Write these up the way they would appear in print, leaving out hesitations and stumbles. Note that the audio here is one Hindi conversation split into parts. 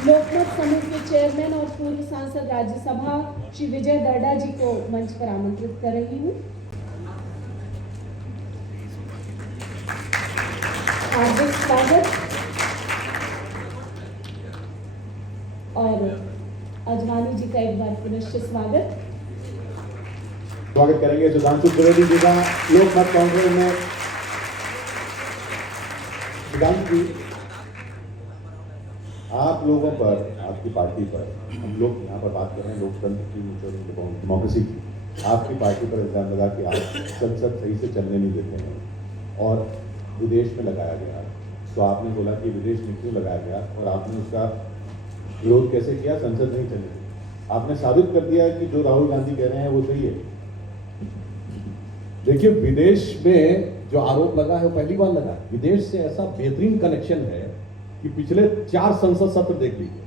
लोकमत समूह के चेयरमैन और पूर्व सांसद राज्यसभा श्री विजय दर्डा जी को मंच पर आमंत्रित कर रही हूँ। हार्दिक स्वागत और अजवानी जी का एक बार पुनश्च स्वागत करेंगे। सुधांशु त्रिवेदी जी का लोकमत कांग्रेस में। सुधांशु जी, आप लोगों पर, आपकी पार्टी पर, हम लोग यहाँ पर बात कर रहे हैं लोकतंत्र की, डेमोक्रेसी की। आपकी पार्टी पर इल्जाम लगा कि आप संसद सही से चलने नहीं देते हैं और विदेश में लगाया गया। तो आपने बोला कि विदेश में क्यों लगाया गया और आपने उसका विरोध कैसे किया? संसद नहीं चलने दी। आपने साबित कर दिया है कि जो राहुल गांधी कह रहे हैं वो सही है। देखिए, विदेश में जो आरोप लगा है वो पहली बार लगा। विदेश से ऐसा बेहतरीन कनेक्शन है कि पिछले 4 संसद सत्र देख लीजिए।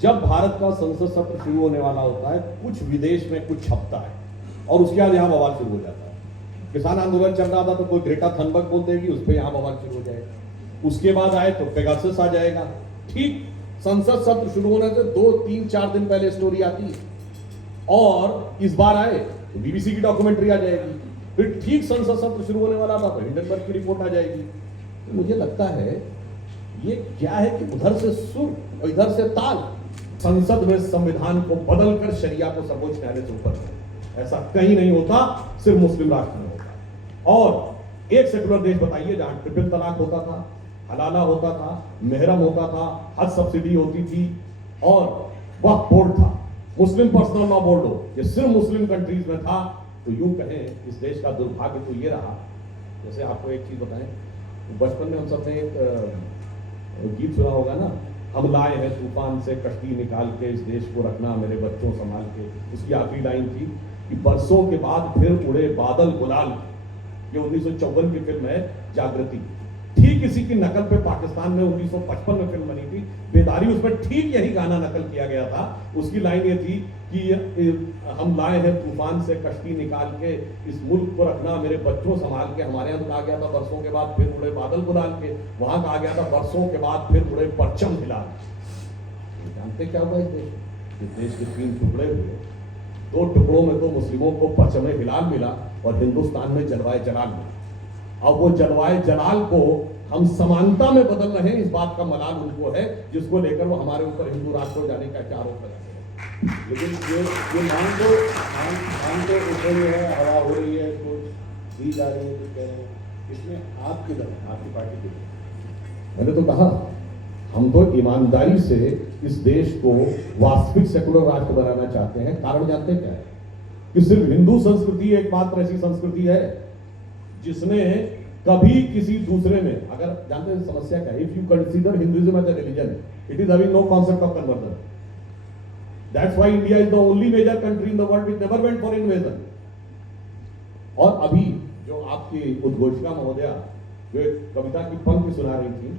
जब भारत का संसद सत्र शुरू होने वाला होता है, कुछ विदेश में कुछ छपता है और उसके बाद यहां बवाल शुरू हो जाता है। किसान आंदोलन चल रहा था तो कोई ग्रेटा थनबर्ग बोल देगी, उस पर यहां बवाल शुरू हो जाएगा। उसके बाद आए तो पेगासस आ जाएगा। ठीक संसद सत्र शुरू होने से 2, 3, 4 दिन पहले स्टोरी आती है। और इस बार आए तो बीबीसी की डॉक्यूमेंट्री आ जाएगी। फिर ठीक संसद सत्र शुरू होने वाला था तो हिंडनबर्ग की रिपोर्ट आ जाएगी। तो मुझे लगता है ये क्या है कि उधर से सुर और इधर से ताल। संसद में संविधान को बदलकर शरिया को सर्वोच्च न्यायालय से ऊपर है, ऐसा कहीं नहीं होता, सिर्फ मुस्लिम राष्ट्र में होता है। और एक सेकुलर देश बताइए जहां ट्रिपल तलाक होता था, हलाला होता था, मेहरम होता था, हज सब्सिडी होती थी और वक्फ बोर्ड था, मुस्लिम पर्सनल लॉ बोर्ड हो, ये सिर्फ मुस्लिम कंट्रीज में था। तो यूं कहें इस देश का दुर्भाग्य तो ये रहा। जैसे आपको एक चीज बताएं, बचपन में हम सब ने एक गीत सुना होगा ना, हम लाए हैं तूफान से कश्ती निकाल के, इस देश को रखना मेरे बच्चों संभाल के। उसकी आखिरी लाइन थी कि बरसों के बाद फिर उड़े बादल गुलाल। ये 1954 की फिल्म है जागृति। ठीक इसी की नकल पे पाकिस्तान में 1955 में फिल्म बनी थी बेदारी, उसमें ठीक यही गाना नकल किया गया था। उसकी लाइन ये थी कि हम लाए हैं तूफान से कश्ती निकाल के, इस मुल्क को रखना मेरे बच्चों संभाल के। हमारे यहाँ कहा गया था बरसों के बाद फिर उड़े बादल गुलाल के, वहां कहा गया था बरसों के बाद फिर उड़े परचम हिलाल। जानते क्या हुआ इस देश के 3 टुकड़े हुए। 2 टुकड़ों में तो मुस्लिमों को परचम हिलाल मिला और हिंदुस्तान में जलवाए जलाल मिला। अब वो जलवाए जलाल को हम समानता में बदल रहे हैं, इस बात का मलाल उनको है जिसको लेकर वो हमारे ऊपर हिंदू राष्ट्र हो जाने का क्या आरोप लगाते हैं। लेकिन ये मांग तो उठ रही है, हवा हो रही है, कुछ दी जा रही है, कुछ कह रहे हैं, इसमें आप किधर हैं, आपकी पार्टी किधर? मैंने तो कहा हम तो ईमानदारी से इस देश को वास्तविक सेकुलर राष्ट्र बनाना चाहते हैं। कारण जानते क्या है कि सिर्फ हिंदू संस्कृति एकमात्र ऐसी संस्कृति है जिसने कभी किसी दूसरे में, अगर जानते हैं समस्या क्या है, if you consider Hinduism as a religion, it is having no concept of conversion. That's why India is the only major country in the world which never went for invasion. और अभी जो आपकी उद्घोषिका महोदया जो एक कविता की पंक्ति सुना रही थी,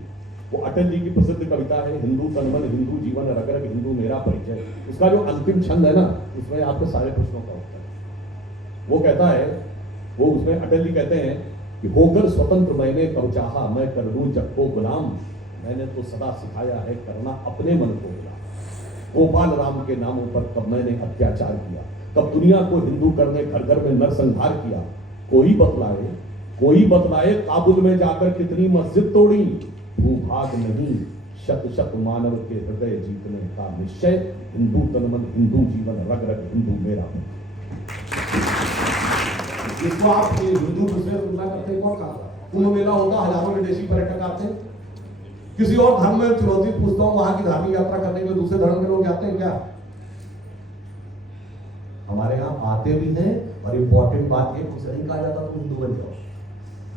वो अटल जी की प्रसिद्ध कविता है, हिंदू तन मन हिंदू जीवन रग रग हिंदू मेरा परिचय। उसका जो अंतिम छंद है ना, उसमें आपके सारे प्रश्नों का उत्तर है। वो कहता है, वो उसमें अटल जी कहते हैं कि होकर स्वतंत्र मैंने कब चाहा, मैं कर लूं जग को गुलाम, मैंने तो सदा सिखाया है करना अपने मन को गुलाम। गोपाल राम के नामों पर कब मैंने अत्याचार किया, कब दुनिया को हिंदू करने घर घर में नरसंहार किया। कोई बतलाए काबुल में जाकर कितनी मस्जिद तोड़ी। भूभाग नहीं शत शत मानव के हृदय जीतने का निश्चय, हिंदू तन मन हिंदू जीवन रग रग हिंदू मेरा। इसको आप हिंदू दूसरे तुलना करते हैं, कौन कहा? कुंभ मेला होता, हजारों विदेशी पर्यटक आते हैं। किसी और धर्म में चुनौती पूछता हूं, वहां की धार्मिक यात्रा करने के लिए दूसरे धर्म के लोग जाते हैं क्या? हमारे यहाँ आते भी हैं और इंपॉर्टेंट बात है, कुछ नहीं कहा जाता तुम हिंदू बन जाओ।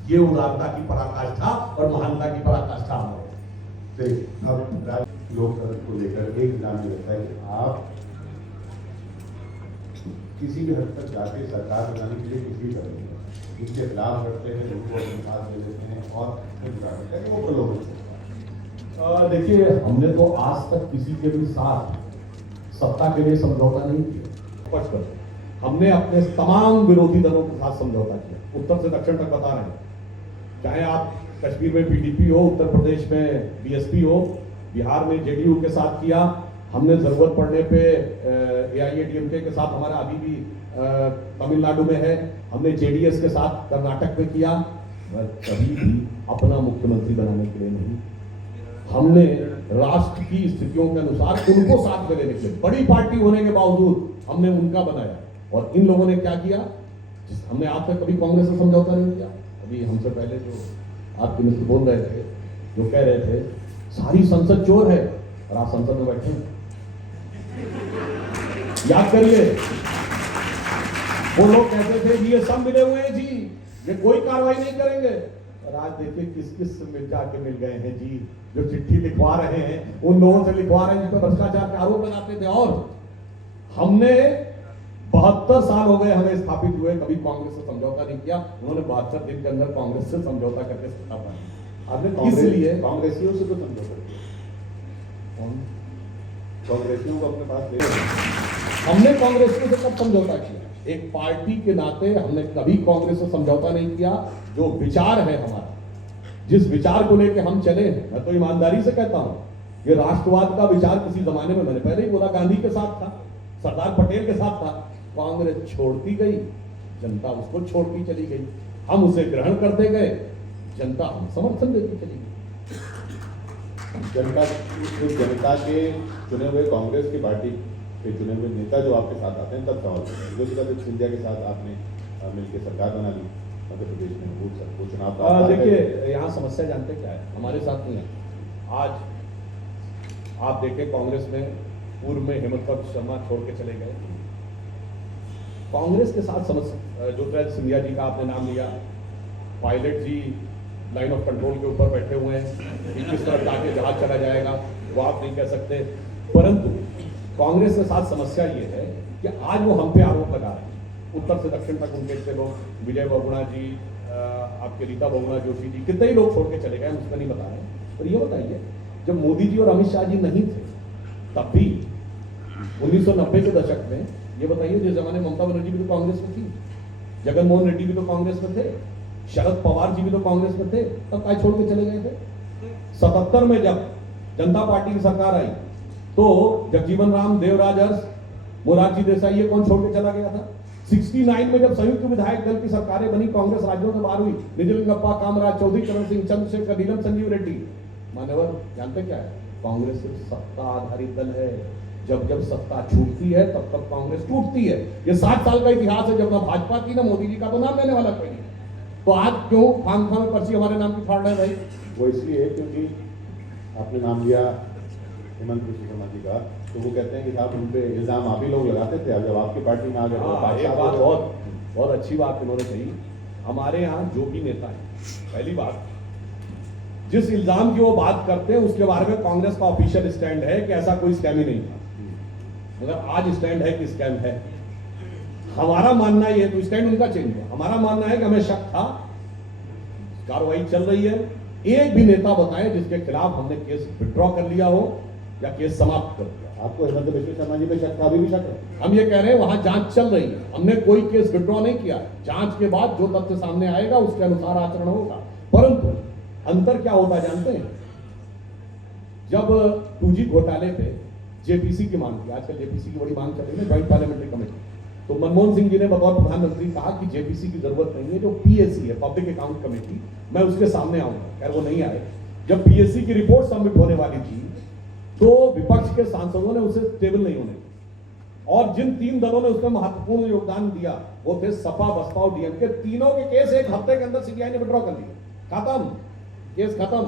ये उदारता की पराकाष्ठा और महानता की पराकाष्ठा हमारे। अब लोकतंत्र को लेकर एक इल्जाम ये रहता है कि आप किसी भी हद तक जाके सरकार बनाने के लिए कुछ भी करेंगे, उसके खिलाफ लड़ते हैं, लोगों को अपने पास ले लेते हैं और फिर वो प्रलोभन। देखिए, हमने तो आज तक किसी के भी साथ सत्ता के लिए समझौता नहीं किया। स्पष्ट हमने अपने तमाम विरोधी दलों के साथ समझौता किया, उत्तर से दक्षिण तक बता रहे हैं। चाहे आप कश्मीर में पीडीपी हो, उत्तर प्रदेश में बीएसपी हो, बिहार में जेडीयू के साथ किया, हमने जरूरत पड़ने पे एआईएडीएमके के साथ, हमारा अभी भी तमिलनाडु में है, हमने जेडीएस के साथ कर्नाटक में किया, पर कभी भी अपना मुख्यमंत्री बनाने के लिए नहीं। हमने राष्ट्र की स्थितियों के अनुसार उनको साथ में लेने के लिए, बड़ी पार्टी होने के बावजूद हमने उनका बनाया। और इन लोगों ने क्या किया, हमने आज तक कभी कांग्रेस से समझौता नहीं किया। अभी हमसे पहले जो आपके मित्र बोल रहे थे, जो कह रहे थे सारी संसद चोर है, और आप संसद में बैठे हैं, याद करिए, वो लोग कहते थे कि ये सब मिले हुए हैं जी, ये कोई कार्रवाई नहीं करेंगे, और आज देखिए किस किस मिल जाके मिल गए हैं जी, जो चिट्ठी लिखवा रहे हैं उन लोगों से लिखवा रहे हैं जिन पर भ्रष्टाचार के आरोप लगाते थे। और हमने 72 साल हो गए हमें स्थापित हुए, कभी कांग्रेस से समझौता नहीं किया। उन्होंने 72 दिन के अंदर कांग्रेस से समझौता करके सत्ता पाई। आपने इसलिए कांग्रेसियों से तो समझौता किया, कांग्रेसियों को अपने पास ले लिया। हमने कांग्रेसियों से कब समझौता किया? एक पार्टी के नाते हमने कभी कांग्रेस से समझौता नहीं किया। जो विचार है हमारा, जिस विचार को लेकर हम चले हैं, मैं तो ईमानदारी से कहता हूं, ये राष्ट्रवाद का विचार किसी जमाने में, मैंने पहले ही बोला, गांधी के साथ था, सरदार पटेल के साथ था, कांग्रेस छोड़ती गई, जनता उसको छोड़ती चली गई, हम उसे ग्रहण करते गए, जनता हम समर्थन देती चली गई। जनता के चुने हुए कांग्रेस की पार्टी के चुने हुए नेता जो आपके साथ आते हैं, तब सवाल ज्योतिरादित्य सिंधिया के साथ आपने मिलकर सरकार बना ली मध्य प्रदेश में, वो चुनाव। देखिए, यहाँ समस्या जानते क्या है, हमारे साथ नहीं है। आज आप देखें, कांग्रेस में पूर्व में हेमंत शर्मा छोड़ के चले गए, कांग्रेस के साथ समस्या, ज्योतिरादित्य सिंधिया जी का आपने नाम लिया, Pilot ji line of control के ऊपर बैठे हुए हैं, कि किस तरफ जाके जहाज चला जाएगा वो आप नहीं कह सकते। परंतु कांग्रेस के साथ समस्या ये है कि आज वो हम पे आरोप लगा रहे हैं, उत्तर से दक्षिण तक उनके से लोग, विजय बहुगुणा जी, आपके रीता बहुगुणा जोशी जी, कितने ही लोग छोड़ के चले गए, हम उसका नहीं बता रहे हैं। पर ये बताइए, जब मोदी जी और अमित शाह जी नहीं थे, तब भी 1990 के दशक में, ये बताइए, जिस जमाने ममता बनर्जी भी तो कांग्रेस में थी, जगन मोहन रेड्डी भी तो कांग्रेस में थे, शरद पवार जी भी तो कांग्रेस में थे, तब काय छोड़ के चले गए थे? 77 में जब जनता पार्टी की सरकार आई, तो जगजीवन राम, देवराज अर्स, मोरारजी देसाई, ये कौन छोड़ के चला गया था? 69 में जब संयुक्त विधायक दल की सरकारें बनी, कांग्रेस राज्यों से बाहर हुई, निजलिंगप्पा, कामराज, चौधरी चरण सिंह, चंद्रशेखर, नीलम संजीव रेड्डी, मान्यवर जानते क्या है? कांग्रेस सिर्फ सत्ता आधारित दल है, जब जब सत्ता छूटती है तब तब कांग्रेस टूटती है। ये 60 साल का इतिहास है, जब ना भाजपा की ना मोदी जी का तो नाम लेने वाला कोई नहीं। तो आज क्यों खाम में पर्ची हमारे नाम की फाड़ रहे भाई? वो इसलिए क्योंकि आपने नाम लिया हेमंत बिस्वा शर्मा जी का, तो वो कहते हैं कि साहब उन पे इल्जाम आप ही लोग लगाते थे, अब जब आपकी पार्टी में आ गए तो एक बात बहुत अच्छी बात इन्होंने कही, हमारे यहाँ जो भी नेता है, पहली बात, जिस इल्जाम की वो बात करते हैं उसके बारे में कांग्रेस का ऑफिशियल स्टैंड है कि ऐसा कोई स्कैम ही नहीं था, मगर आज स्टैंड है कि स्कैम है। हमारा मानना ये, तो स्टैंड उनका चेंज है, हमारा मानना है कि हमें शक था, कार्रवाई चल रही है, एक भी नेता बताएं जिसके खिलाफ हमने केस विड्रॉ कर लिया हो या केस समाप्त कर दिया। आपको हेमंत बिस्वा शर्मा जी पे शक था, अभी भी शक है? हम ये कह रहे हैं वहां जांच चल रही है, हमने कोई केस विड्रॉ नहीं किया है, जांच के बाद जो तथ्य सामने आएगा उसके अनुसार आचरण होगा। परंतु अंतर क्या होता जानते हैं? जब 2G घोटाले पे जेपीसी की मांग की, आजकल जेपीसी की बड़ी मांग चल रही है, ज्वाइंट पार्लियामेंट्री कमेटी, तो मनमोहन सिंह जी ने बतौर प्रधानमंत्री कहा कि जेपीसी की जरूरत नहीं है, जो पीएससी है, पब्लिक अकाउंट कमेटी, मैं उसके सामने आऊंगा। खैर वो नहीं आए। जब पीएससी की रिपोर्ट सबमिट होने वाली थी तो विपक्ष के सांसदों ने उसे टेबल नहीं होने दिया, और जिन 3 दलों ने उसमें महत्वपूर्ण योगदान दिया वो थे सपा, बसपा और डीएमके। तीनों के केस एक हफ्ते के अंदर सीबीआई ने विड्रॉ कर लिए, खत्म, केस खत्म।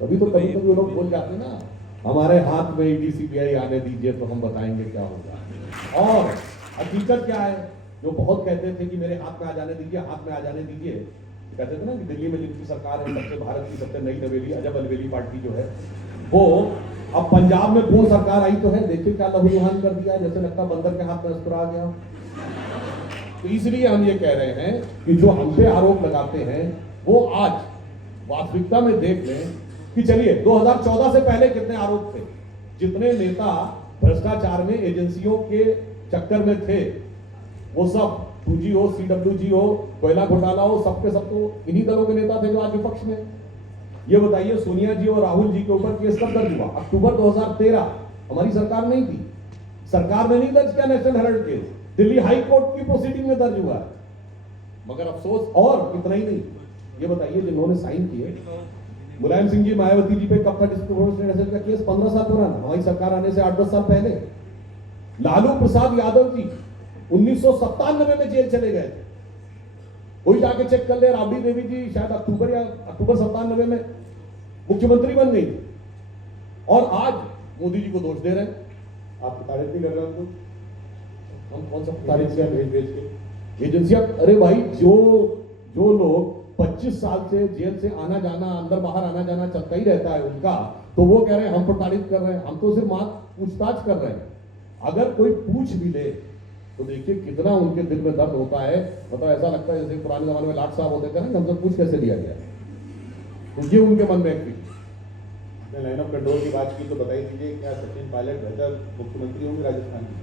कभी तो कभी वो लोग बोल जाते हैं ना, हमारे हाथ में ईडी सीबीआई आने दीजिए तो हम बताएंगे क्या होगा। और हकीकत क्या है? जो बहुत कहते थे कि मेरे हाथ में आ जाने दीजिए, हाथ में आ जाने दीजिए, कहते थे ना कि दिल्ली में जिनकी सरकार है, सबसे भारत की सबसे नई नवेली अजब अलवेली पार्टी जो है, वो अब पंजाब में पूर्ण सरकार आई तो है, देखिए क्या लहूलुहान कर दिया, जैसे लगता बंदर के हाथ में अस्त्र आ गया। तो इसलिए हम ये कह रहे हैं कि जो हम पे आरोप लगाते हैं वो आज वास्तविकता में देख लें कि चलिए 2014 से पहले कितने आरोप थे, जितने नेता भ्रष्टाचार में एजेंसियों के चक्कर में थे, वो सब 2G हो, CWG हो, कोयला घोटाला हो, सबके सब तो इन्हीं दलों के नेता थे जो आज विपक्ष में। ये बताइए सोनिया जी और राहुल जी के ऊपर केस कब दर्ज हुआ? अक्टूबर 2013। हमारी सरकार नहीं थी, सरकार ने नहीं दर्ज किया national Herald case, Delhi high court की प्रोसीडिंग में दर्ज हुआ है। मगर अफसोस, और इतना ही नहीं, ये बताइए जिन्होंने साइन किए, मुलायम सिंह जी मायावती जी पे कब था डिस्प्रोपोर्शनेट का केस? 15 साल पुराना, हमारी सरकार आने से 8-10 साल पहले। लालू प्रसाद यादव जी 1997 में जेल चले गए थे, कोई जाके चेक कर ले। राबड़ी देवी जी शायद अक्टूबर 97 में मुख्यमंत्री बन गई, और आज मोदी जी को दोष दे रहे हैं। आप तारीफ नहीं कर रहे हो? हम कौन सा तारीफ से भेज भेज के एजेंसियां? अरे भाई, जो लोग 25 साल से जेल से आना जाना, अंदर बाहर आना जाना चलता ही रहता है उनका, तो वो कह रहे हैं हम प्रताड़ित कर रहे हैं। हम तो सिर्फ पूछताछ कर रहे हैं। अगर कोई पूछ भी ले तो देखिए कितना उनके दिल में दर्द होता है। मतलब ऐसा लगता है जैसे पुराने जमाने में लाट साहब होते थे ना, हमसे पूछ कैसे लिया गया, तो ये उनके मन में आपने लाइन ऑफ कंट्रोल की बात की, तो बताई दीजिए क्या सचिन पायलट बेहतर मुख्यमंत्री होंगे राजस्थान के?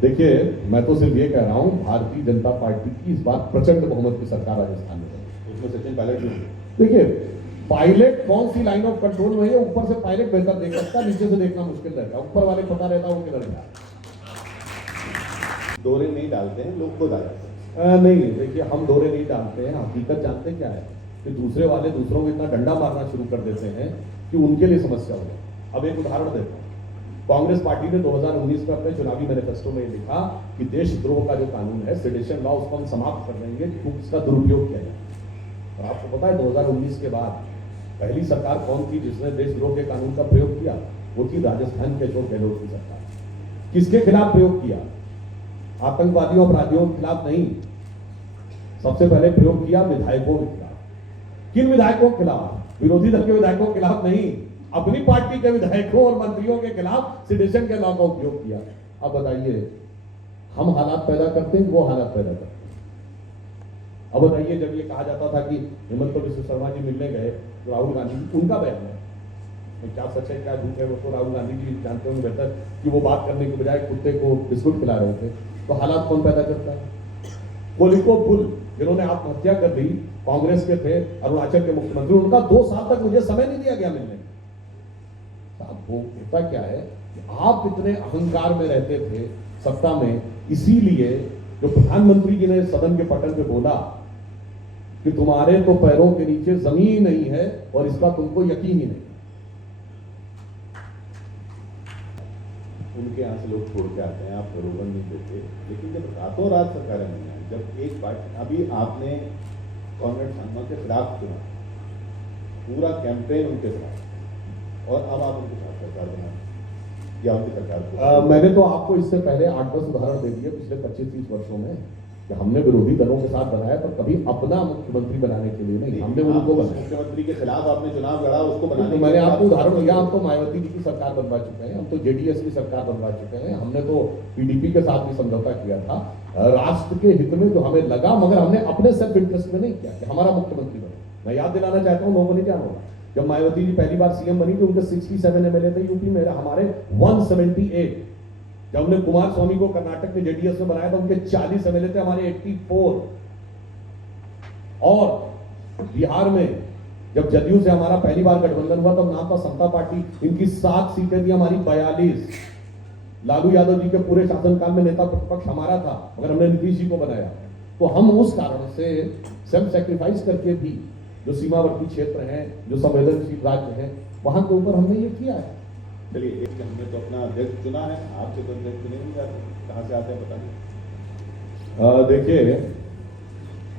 देखिए, मैं तो सिर्फ ये कह रहा हूं, भारतीय जनता पार्टी की इस बार प्रचंड बहुमत की सरकार राजस्थान में है। उसमें सचिन पायलट भी होंगे। देखिए, पायलट कौन सी लाइन ऑफ कंट्रोल में है, ऊपर से पायलट बेहतर देख सकता है, नीचे से देखना मुश्किल रहता है। ऊपर वाले पता रहता है उनके दर क्या दोहरे नहीं डालते हैं, लोग खुद आ जाते हैं। नहीं, देखिए हम दोहरे नहीं डालते हैं। हकीकत जानते क्या है कि दूसरे वाले दूसरों को इतना डंडा मारना शुरू कर देते हैं कि उनके लिए समस्या हो जाए। अब एक उदाहरण देता हूं, कांग्रेस पार्टी ने 2019 में अपने चुनावी मैनिफेस्टो में लिखा कि देशद्रोह का जो कानून है, सेडिशन लॉ, उसको हम समाप्त कर देंगे, क्योंकि इसका दुरुपयोग किया जाए। और आपको पता है 2019 के बाद पहली सरकार कौन थी जिसने देशद्रोह के कानून का प्रयोग किया? वो थी राजस्थान के अशोक गहलोत की सरकार। किसके खिलाफ प्रयोग किया? आतंकवादियों अपराधियों के खिलाफ नहीं, सबसे पहले प्रयोग किया विधायकों के खिलाफ। किन विधायकों के खिलाफ? विरोधी दल के विधायकों के खिलाफ नहीं, अपनी पार्टी के विधायकों और मंत्रियों के खिलाफ सेडिशन के लॉ का उपयोग किया। अब बताइए, हम हालात पैदा करते हैं, वो हालात पैदा करते हैं। अब बताइए, जब ये कहा जाता था कि हेमंत बिश्व शर्मा जी मिलने गए तो राहुल गांधी, उनका बयान है, क्या सच है क्या झूठ है वो तो राहुल गांधी जी जानते होंगे बेहतर, कि वो बात करने के बजाय कुत्ते को बिस्कुट खिला रहे थे। तो हालात कौन पैदा करता है? कोलिको पुल, जिन्होंने आत्महत्या कर ली, कांग्रेस के थे, अरुणाचल के मुख्यमंत्री, उनका 2 साल तक मुझे समय नहीं दिया गया मिलने। वो होता क्या है कि आप इतने अहंकार में रहते थे सत्ता में, इसीलिए जो प्रधानमंत्री जी ने सदन के पटल पे बोला कि तुम्हारे तो पैरों के नीचे जमीन नहीं है और इसका तुमको यकीन ही नहीं। उनके यहाँ से लोग छोड़ के आते हैं, आप बरोबर नहीं देते, लेकिन जब रातों रात सरकारें नहीं आई, जब एक पार्टी, अभी आपने कॉन्वेंट संगमा के खिलाफ चुना, पूरा कैंपेन उनके साथ, और अब आप उनके साथ सरकार बना या उनकी सरकार को? मैंने तो आपको इससे पहले 8-10 उदाहरण दे दिए पिछले 25-30 वर्षों में कि हमने विरोधी दलों के साथ बनाया, पर कभी अपना मुख्यमंत्री बनाने के लिए नहीं, हमने उनको बनाया। मुख्यमंत्री के खिलाफ आपने चुनाव लड़ा, उसको बनाने तो मैंने आपको उदाहरण दिया, हम तो मायावती जी की सरकार बनवा चुके हैं, हम तो जेडीएस की सरकार बनवा चुके हैं, हमने तो पीडीपी के साथ भी समझौता किया था राष्ट्र के हित में जो हमें लगा, मगर हमने अपने सेल्फ इंटरेस्ट में नहीं किया कि हमारा मुख्यमंत्री बने। मैं याद दिलाना चाहता हूँ, लोगों को नहीं जाना होगा, जब मायावती जी पहली बार सीएम बनी थी उनके 67 एमएलए थे यूपी में, हमारे 178। जब हमने कुमार स्वामी को कर्नाटक में जेडीएस में बनाया था उनके 40 एमएलए थे, हमारे 84। और बिहार में जब जदयू से हमारा पहली बार गठबंधन हुआ तब नाम था समता पार्टी, इनकी 7 सीटें थी, हमारी 42। लालू यादव जी के पूरे शासनकाल में नेता प्रतिपक्ष हमारा था, मगर हमने नीतीश जी को बनाया। तो हम उस कारण से सेल्फ सेक्रीफाइस करके भी जो सीमावर्ती क्षेत्र हैं, जो संवेदनशील राज्य हैं, वहां के ऊपर हमने ये किया है। चलिए, एक हमने तो अपना अध्यक्ष चुना है, आपसे तो अध्यक्ष चुने नहीं जाते, कहाँ से आते हैं पता नहीं। देखिए,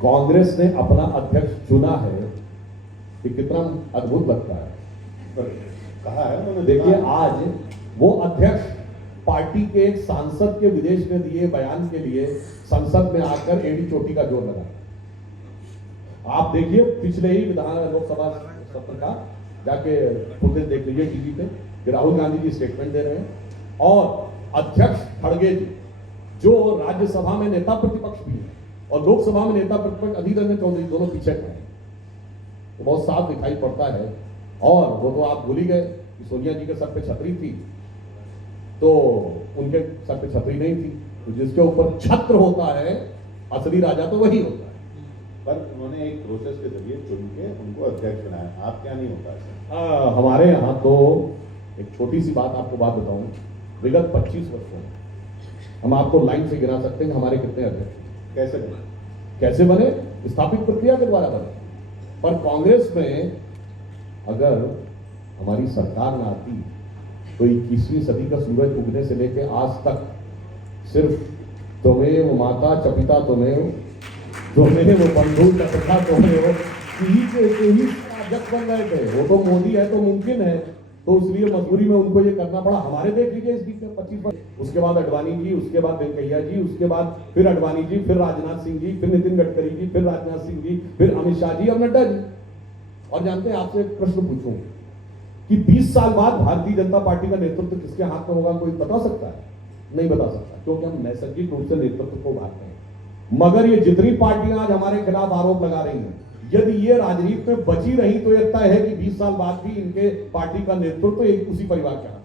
कांग्रेस ने अपना अध्यक्ष चुना है, ये कितना अद्भुत लगता है। पर कहा है उन्होंने, देखिए, आज वो अध्यक्ष पार्टी के एक सांसद के विदेश में दिए बयान के लिए संसद में आकर एड़ी चोटी का जोर लगा। आप देखिए, पिछले ही विधान लोकसभा सत्र का जाके फुटेज देख लीजिए टीवी पे कि राहुल गांधी जी स्टेटमेंट दे रहे हैं और अध्यक्ष खड़गे जी, जो राज्यसभा में नेता प्रतिपक्ष भी है और लोकसभा में नेता प्रतिपक्ष अधीर रंजन चौधरी, दोनों पीछे खड़े हैं। तो बहुत साफ दिखाई पड़ता है। और वो तो आप भूल ही गए कि सोनिया जी के सर पे छतरी थी, तो उनके सर पे छतरी नहीं थी। तो जिसके ऊपर छत्र होता है, असली राजा तो वही होता है। पर उन्होंने एक प्रोसेस के जरिए चुन के उनको अध्यक्ष बनाया। आप क्या नहीं होता ऐसा? हमारे यहाँ तो एक छोटी सी बात आपको बात बताऊं, विगत 25 वर्षों में हम आपको लाइन से गिरा सकते हैं कि हमारे कितने अध्यक्ष कैसे बने? कैसे बने, स्थापित प्रक्रिया के द्वारा बने। पर कांग्रेस में अगर हमारी सरकार ना आती तो 21वीं सदी का सूरज उगने से लेकर आज तक सिर्फ त्वमेव माता चपिता त्वमेव बंधु चपिता त्वमेव ही अध्यक्ष बन गए थे। वो तो मोदी है तो मुमकिन है, तो इसलिए मजबूरी में उनको ये करना पड़ा। हमारे देख लीजिए इस बीच में 25 वर्ष, उसके बाद अडवाणी जी, उसके बाद वेंकैया जी, उसके बाद फिर अडवाणी जी, फिर राजनाथ सिंह जी, फिर नितिन गडकरी जी, फिर राजनाथ सिंह जी, फिर अमित शाह जी और नड्डा जी। और जानते हैं, आपसे एक प्रश्न पूछूं कि 20 साल बाद भारतीय जनता पार्टी का नेतृत्व किसके हाथ में होगा, कोई बता सकता है? नहीं बता सकता, क्योंकि हम नैसर्गिक रूप से नेतृत्व को भागते हैं। मगर ये जितनी पार्टियां आज हमारे खिलाफ आरोप लगा रही हैं, यदि ये राजनीति में बची रही तो ये तय है कि 20 साल बाद भी इनके पार्टी का नेतृत्व एक उसी परिवार का है।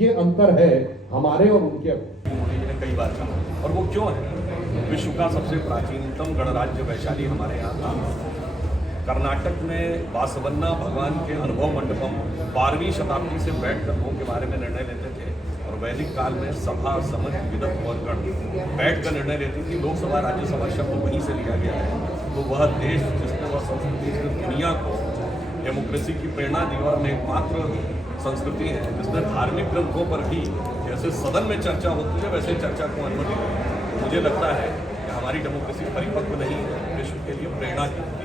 ये अंतर है हमारे और उनके। मोदी जी ने कई बार कहा, और वो क्यों है? विश्व का सबसे प्राचीनतम गणराज्य वैशाली हमारे यहाँ था। कर्नाटक में बासवन्ना भगवान के अनुभव मंडपम 12वीं शताब्दी से बैठ कर के बारे में निर्णय लेते थे, और वैदिक काल में सभा समझ विदत और गण बैठ कर निर्णय लेती थी। लोकसभा राज्यसभा शब्द वहीं से लिया गया है। तो वह देश जिसने वह संस्कृति, जिसने दुनिया को डेमोक्रेसी की प्रेरणा दी, और एकमात्र संस्कृति है जिसने धार्मिक ग्रंथों पर भी जैसे सदन में चर्चा होती है वैसे चर्चा को अनुमति दी। मुझे लगता है कि हमारी डेमोक्रेसी परिपक्व नहीं है, विश्व के लिए प्रेरणा की